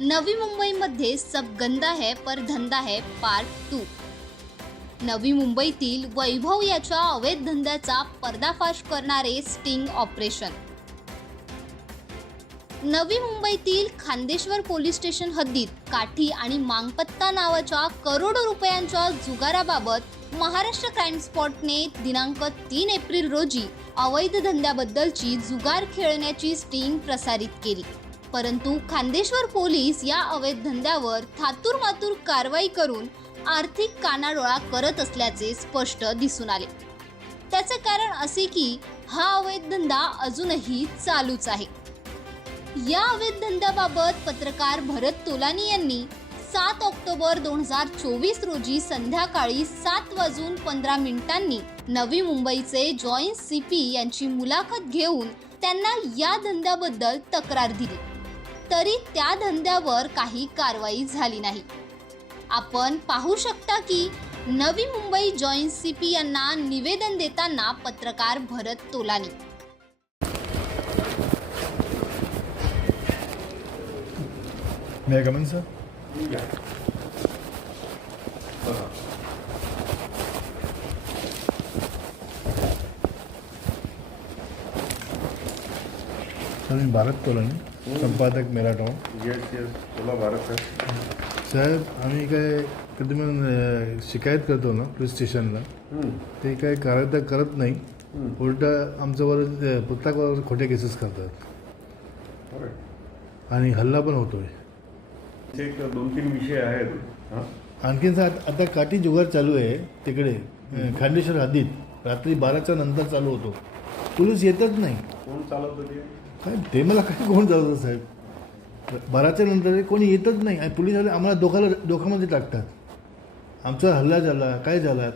नवी मुंबईमध्ये सब गंदा है पर धंदा है पार्ट टू नवी मुंबईतील वैभव याच्या अवैध धंद्याचा पर्दाफाश करणारे स्टिंग ऑपरेशन नवी मुंबईतील खांदेश्वर पोलीस स्टेशन हद्दीत काठी आणि मांगपत्ता नावाच्या करोडो रुपयांच्या जुगाराबाबत महाराष्ट्र क्राईम स्पॉटने दिनांक तीन एप्रिल रोजी अवैध धंद्याबद्दलची जुगार खेळण्याची स्टिंग प्रसारित केली. परंतु खांदेश्वर पोलीस या अवैध धंद्यावर थातूर मातूर कारवाई करून आर्थिक कानाडोळा करत असल्याचे स्पष्ट दिसून आले. त्याचे कारण असे की हा अवैध धंदा अजूनही चालूच आहे. या अवैध धंद्याबाबत पत्रकार भरत तोलानी यांनी सात ऑक्टोबर दोन हजार चोवीस रोजी संध्याकाळी सात वाजून पंधरा मिनिटांनी नवी मुंबईचे जॉईंट सी पी यांची मुलाखत घेऊन त्यांना या धंद्याबद्दल तक्रार दिली. तरी त्या धंद्यावर काही कारवाई झाली नाही. आपण पाहू शकता की Navi Mumbai joint C P यांना निवेदन देताना पत्रकार भरत तोलानी. May sir. मी भारत तोलानी संपादक मेराटॉन येस येस बोला भारत सर साहेब आम्ही काय कधी अं, शिकायत करतो ना पोलीस स्टेशनला ते काय कारवाई करत नाही उलट आमच्यावर पुस्तकावर खोटे केसेस करतात आणि हल्ला पण होतोय एक दोन तीन विषय आहेत. हां? आणखीन सा आता काठी जुगार चालू आहे तिकडे खांडेश्वर हद्दीत. रात्री बाराच्या नंतर चालू होतो. पोलीस येतच नाही. कोण चालवतं ते? काय ते मला काय कोण जातं साहेब? बाराच्या नंतर कोणी येतच नाही. आणि पोलीस आले आम्हाला दोघाला दोघांमध्ये टाकतात. आमचा हल्ला झाला काय झाला?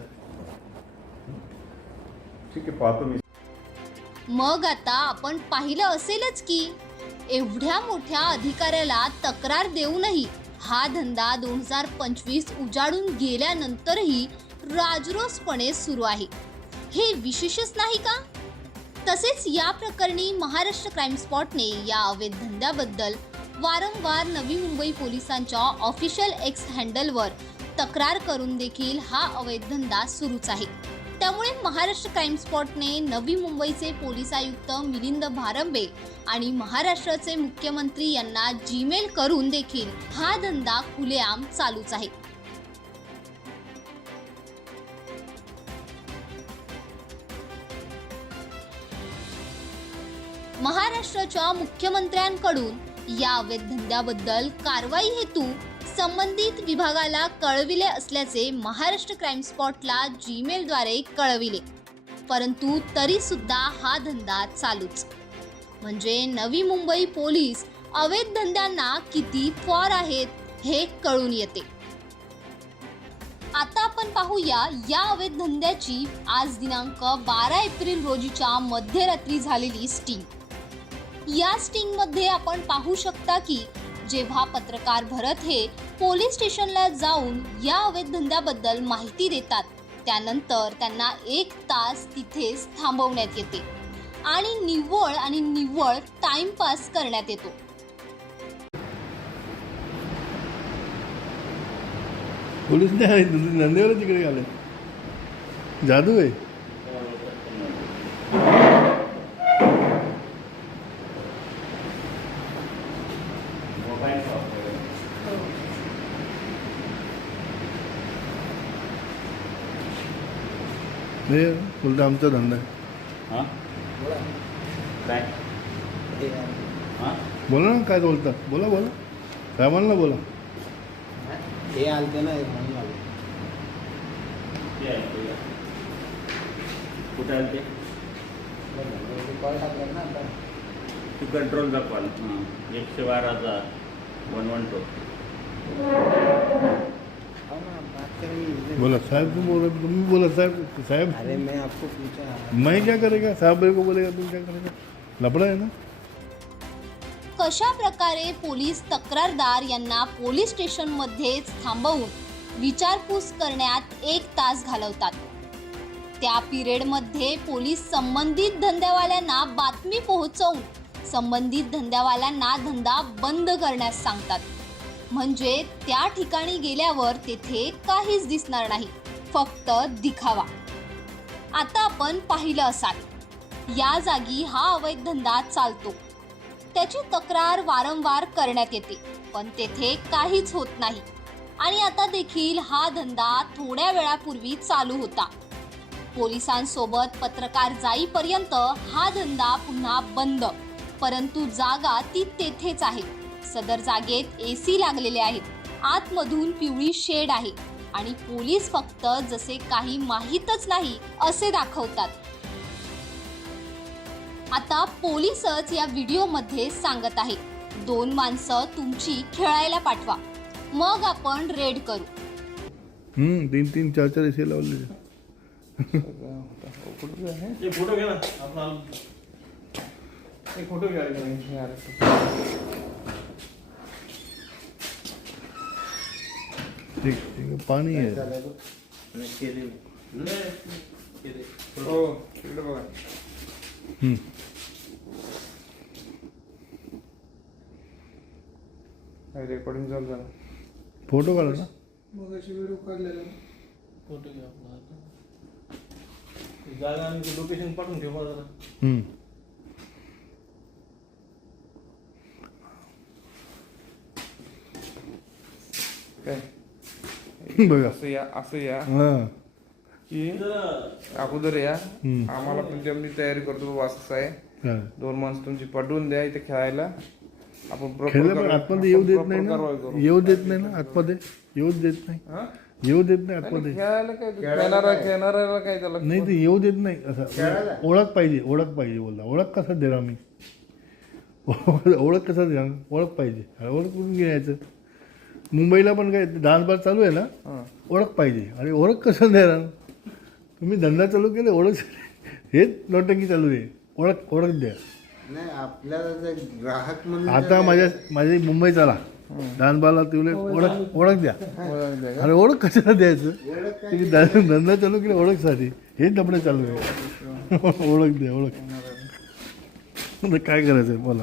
ठीक आहे पाहतो मी. मग आता आपण पाहिलं असेलच की एवढ्या मोठ्या अधिकाऱ्याला तक्रार देऊनही हा धंदा दोन हजार पंचवीस उजाडून गेल्यानंतरही राजरोसपणे सुरू आहे. हे विशेषच नाही का? तसेच या प्रकरणी महाराष्ट्र क्राईम स्पॉटने या अवैध धंद्याबद्दल वारंवार नवी मुंबई पोलिसांच्या ऑफिशियल एक्स हँडलवर तक्रार करून देखील हा अवैध धंदा सुरूच आहे. त्यामुळे महाराष्ट्र क्राईम स्पॉटने नवी मुंबईचे पोलीस आयुक्त मिलिंद भारंबे आणि महाराष्ट्राचे मुख्यमंत्री यांना जीमेल करून देखील हा धंदा खुलेआम चालूच आहे. महाराष्ट्राच्या मुख्यमंत्र्यांकडून या अवैध धंद्याबद्दल कारवाई हेतू संबंधित विभागाला कळविले असल्याचे महाराष्ट्र क्राईम स्पॉटला जीमेलद्वारे कळविले. परंतु तरी सुद्धा हा धंदा चालूच. म्हणजे नवी मुंबई पोलीस अवैध धंद्यांना किती फॉर आहेत हे कळून येते. आता आपण पाहूया या अवैध धंद्याची आज दिनांक बारा एप्रिल रोजीच्या मध्यरात्री झालेली स्टिंग. या स्टिंगमध्ये आपण पाहू शकता की जेव्हा पत्रकार भरत हे पोलीस स्टेशनला जाऊन या अवैध धंद्याबद्दल माहिती देतात त्यानंतर त्यांना एक तास तिथेच थांबवण्यात येते आणि निव्वळ आणि निव्वळ टाइमपास करण्यात येतो. पोलीस नाही तिकडे आले. जादू आहे. नाही उलटा आमचा धंदा आहे. हां? काय? हां? बोला ना काय बोलता? बोला बोला. साहेबांना बोला. हे? आलते ना. कुठे आले ते कॉल टाकला ना आता तू कंट्रोलचा कॉल हां. एकशे बाराचा वन वन टू. हो बोला साहब तुम बोला तुम बोला साहब साहब। अरे मैं आपको पूछा। मैं क्या करेगा? साहब मेरे को बोलेगा तुम क्या करेगा? लपड़ा है ना? कशा प्रकारे पोलीस तक्रारदार यांना पोलीस स्टेशनमध्येच थांबवून विचारपूस करण्यात एक तास घालवतात. त्या पिरियडमध्ये पोलीस संबंधित धंद्यावाल्यांना बातमी पोहोचवून संबंधित धंद्यावाल्यांना धंदा बंद करण्यास सांगतात. म्हणजे त्या ठिकाणी गेल्यावर तेथे काहीच दिसणार नाही. फक्त दिखावा. आता आपण पाहिलं असाल या जागी हा अवैध धंदा चालतो. त्याची तक्रार वारंवार करण्यात येते पण तेथे काहीच होत नाही. आणि आता देखील हा धंदा थोड्या वेळापूर्वी चालू होता. पोलिसांसोबत पत्रकार जाईपर्यंत हा धंदा पुन्हा बंद परंतु जागा ती तेथेच आहे. सदर जागेत एसी लागलेले आहेत. आतमधून पिवळी शेड आहे आणि पोलीस फक्त जसे काही माहीतच नाही असे दाखवतात. आता पोलीसच या व्हिडिओमध्ये सांगत आहे. दोन माणसं तुमची खेळायला पाठवा. मग आपण रेड करू. हम्म, तीन तीन चार चार एसी लावले. एक फोटो घ्या ना आपला एक फोटो घ्या ठीक ठीक आहे पाणी आहे. हो तिकडे बघा हम्म. रेकॉर्डिंग चालू झालं. फोटो काढा ना? मग अशी व्हिडिओ काढलेला. फोटो घ्या आपला जागा आणि लोकेशन पाठवून ठेवा जरा हम्म. काय? बघा. असं या असं या. हा. की अगोदर या. आम्हाला तुमची आम्ही तयारी करतो बाबा असं आहे हा. दोन माणसं तुमची पाठवून द्या इथे खेळायला. आपण proper खेळलं पण करू. आतमध्ये येऊ आपण देत proper नाही कारवाई ना करू. येऊ देत नाही ना आतमध्ये? येऊ देत नाही? हा? येऊ देत नाही आतमध्ये? खेळायला काय खेळणारा खेळणाऱ्याला काय त्याला नाही ते येऊ देत नाही. असं ओळख पाहिजे ओळख पाहिजे बोलला. ओळख कसा देणार मी? ओळख कसा देणार? ओळख पाहिजे. ओळख कुठून घ्यायचं. मुंबईला पण काय डान्स बार चालू आहे ना. ओळख पाहिजे. अरे ओळख कसं देणार? तुम्ही धंदा चालू केले ओळख हेच नोटंकी चालू आहे. ओळख ओळख द्या. नाही आपल्याला जर ग्राहक म्हणून आता माझ्या माझी मुंबई चला. डान्स बारला तुला ओळख ओळख द्या. ओळख द्या का? अरे ओळख कशाला द्यायचं? धंदा चालू केला ओळखसाठी हे डबडे चालू आहे. ओळख द्या ओळख. काय करायचं मला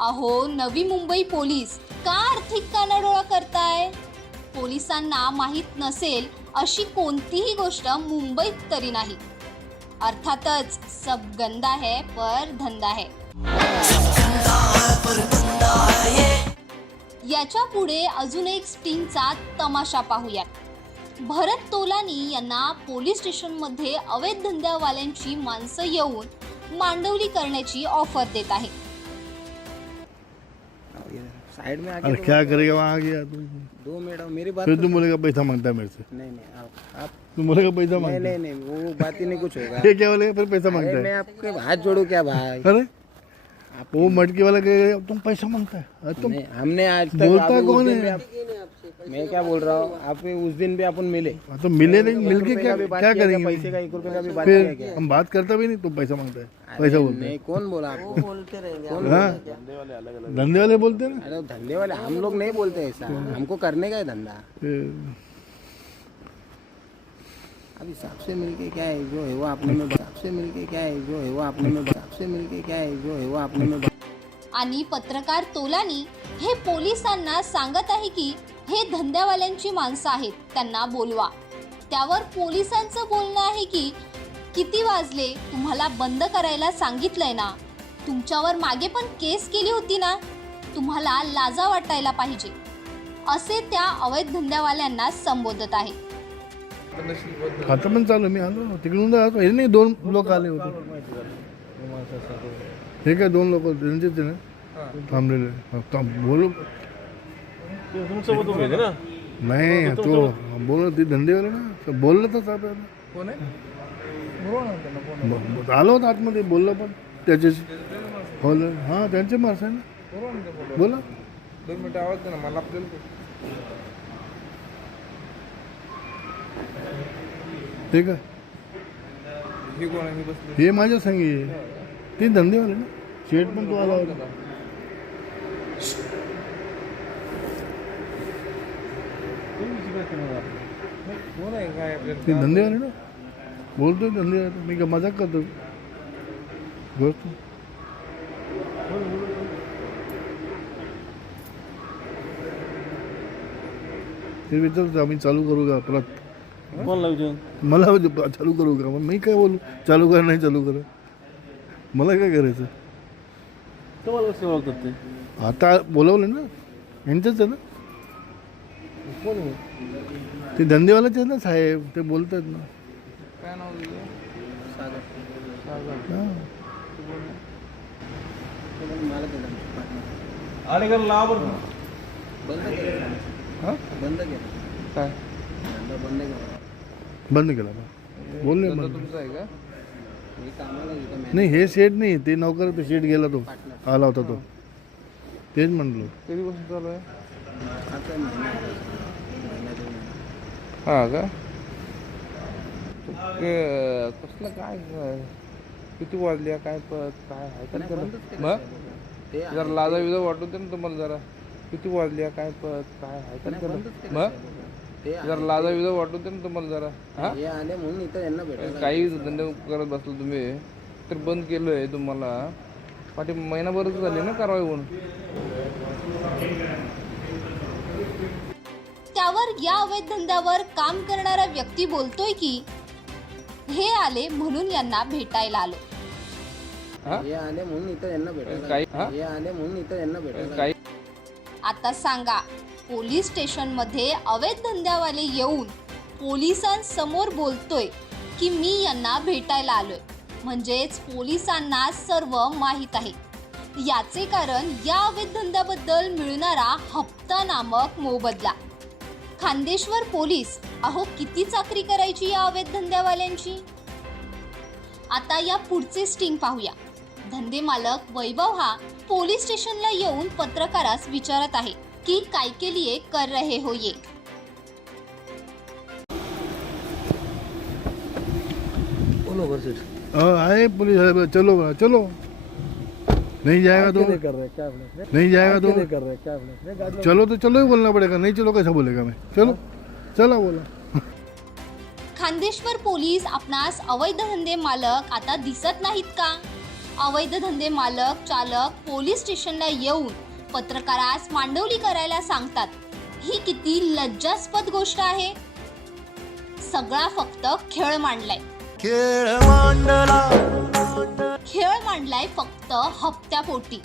अहो नवी मुंबई पोलीस का आर्थिक कानाडोळा करताय? पोलिसांना माहीत नसेल अशी कोणतीही गोष्ट मुंबईत तरी नाही. अर्थातच सब गंदा है पर धंदा है याच्यापुढे अजून एक स्टिंगचा तमाशा पाहूया भरत तोलानी यांना पोलीस स्टेशनमध्ये अवैध धंद्यावाल्यांची माणसं येऊन मांडवली करण्याची ऑफर देत आहे. साइड में आके अरे क्या करेगा वहाँ गया तू दो मिनट मेरी बात फिर तुम बोलेगा पैसा माँगता है मेरे से। नहीं नहीं आप आप तुम बोलेगा पैसा माँगता नहीं नहीं वो बात ही नहीं कुछ होगा। ये क्या बोलेगा फिर पैसा माँगता है? मैं आपके हाथ जोड़ू क्या भाई? अरे वो मटके वाला कहेगा तुम पैसा माँगता है। तुम हमने आज तक बोलता कौन है? मैं क्या बोल रहा हूँ आप उस दिन भी अपन मिले। हाँ, तो मिले नहीं क्या का बात क्या करेंगे? पैसे का एक रुपए का भी बात किया फिर क्या हम बात करता भी नहीं तुम पैसा माँगता है। पैसा बोलते नहीं कौन बोला आपको? कौन हैं हाँ? धंधे वाले बोलते हैं ना? अरे धंधे वाले हम लोग नहीं बोलते ऐसा। हमको करने का है धंधा। अब हिसाब से मिलके क्या है जो है वो अपने में हिसाब से मिलके क्या है जो है वो अपने में हिसाब से मिलके क्या है जो है वो अपने में आणि पत्रकार तोलानी हे पोलिसांना सांगत आहे की हे धंद्यावाल्यांची माणसं आहेत त्यांना बोलवा. त्यावर पोलिसांचं बोलणं आहे की किती वाजले तुम्हाला बंद करायला सांगितलंय ना? तुमच्यावर मागे पण केस केली होती ना? तुम्हाला लाजा वाटायला पाहिजे. असे त्या अवैध धंद्यावाल्यांना संबोधत आहे. आता पण चालू मी आलो. तिकडून हे नाही दोन लोक आले होते. हे काय दोन लोक थांबलेले. थांब, बोलू. तुमचं ना? नाही तो बोल ते धंदेवाले ना बोललं तर आपल्याला आलो होतो आतमध्ये बोललो पण त्याच्याशी हो ना. हां त्यांचे माणस आहे ना। ते. बोला दोन मिनिटं आवाज दे ना मला आपल्याला ठीक आहे? हे हे माझ्या संगी. ते धंदेवाले ना. शेठ पण तो आला होता तुम्ही शिकायचं मला. कोण आहे काय ते आपल्याला धंदेवाले ना? बोलतोय धंदेवाले मी का मजाक करतो गोष्ट ते विचारतो आम्ही चालू करू का परत? कोणाला विचारून मला म्हणजे चालू करू का? मग मी काय बोलू? चालू करा नाही चालू करा. मला काय करायचं? तुम्हाला कसे ओळखतात ते आता बोलवलं ना? यांचंच आहे ना? कोण आहे? ते धंदेवालाच आहे ना साहेब ते बोलतात ना. काय नाव दिलं सागर. सागर. हां. तो पण मला केलं partner. आणि का लावा बरं बंद केलं. हा? बंद केलं. काय? धंदा बंद केला. बंद केला बा बोलले धंदा बंद. तुमचा आहे का? मी कामाला नाही हे सेट नाही ते नौकर ते सेट गेला तो. आला होता तो. तेच म्हटलो कधीपासून चालू आहे? आता महिना आला. हा का? कसलं काय? किती वाजल्या काय काय आहे का नाही, त्याला? जरा लाजा विजा वाटून दे ना तुम्हाला जरा. किती वाजल्या काय काय आहे का नाही, त्याला? मग? जरा लाजा विजा वाटून दे ना तुम्हाला जरा. आले म्हणून इथं यांना काही धंदे करत बसलो तुम्ही तर बंद केलंय तुम्हाला. पाठी महिनाभरच झाली ना कारवाई होऊन त्यावर या अवैध धंद्यावर काम करणारा व्यक्ती बोलतोय की? हे आले म्हणून यांना भेटायला आलो. हा? हे आले म्हणून इथं यांना भेटायला काही हा? हे आले म्हणून इथं यांना भेटायला काही आता सांगा पोलीस स्टेशनमध्ये अवैध धंद्यावाले येऊन पोलिसांसमोर बोलतोय की मी यांना भेटायला आलोय. म्हणजेच पोलिसांना सर्व माहीत आहे. याचे कारण या अवैध धंद्याबद्दल मिळणारा हप्ता नामक मोबदला. खांदेश्वर पोलीस? अहो किती चाकरी करायची या अवैध धंद्यावाल्यांची? आता या पुढचे स्टिंग पाहूया. धंदे मालक वैभव हा पोलीस स्टेशनला येऊन पत्रकारास विचारत आहे की काय के लिए कर रहे हो ये. हाँ, आए पुलिस चलो चलो. नहीं जाएगा तो नहीं जाएगा तो चलो तो चलो ही बोलना पड़ेगा नहीं चलो कैसा बोलेगा मैं चलो चला बोला। खांदेश्वर पोलीस आपणास अवैध धंदे मालक आता दिसत नाहीत का? अवैध धंदे मालक चालक पोलीस स्टेशनला येऊन पत्रकारास मांडवली करायला सांगतात. ही किती लज्जास्पद गोष्ट आहे. सगळा फक्त खेळ मांडलाय. खेळ मांडलाय फक्त हप्त्यापोटी.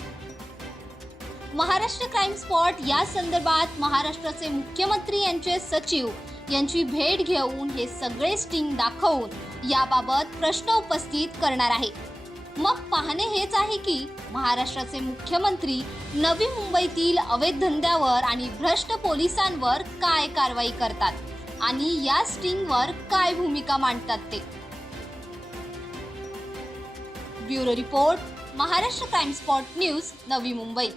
महाराष्ट्र क्राईम स्पॉट या संदर्भात महाराष्ट्राचे मुख्यमंत्री यांचे सचिव यांची भेट घेऊन हे सगळे स्टिंग दाखवून याबाबत प्रश्न उपस्थित करणार आहे. मग पाहणे हेच आहे की महाराष्ट्राचे मुख्यमंत्री नवी मुंबईतील अवैध धंद्यावर आणि भ्रष्ट पोलिसांवर काय कारवाई करतात आणि या स्टिंगवर काय भूमिका मांडतात ते? Bureau report Maharashtra crime spot news Navi Mumbai.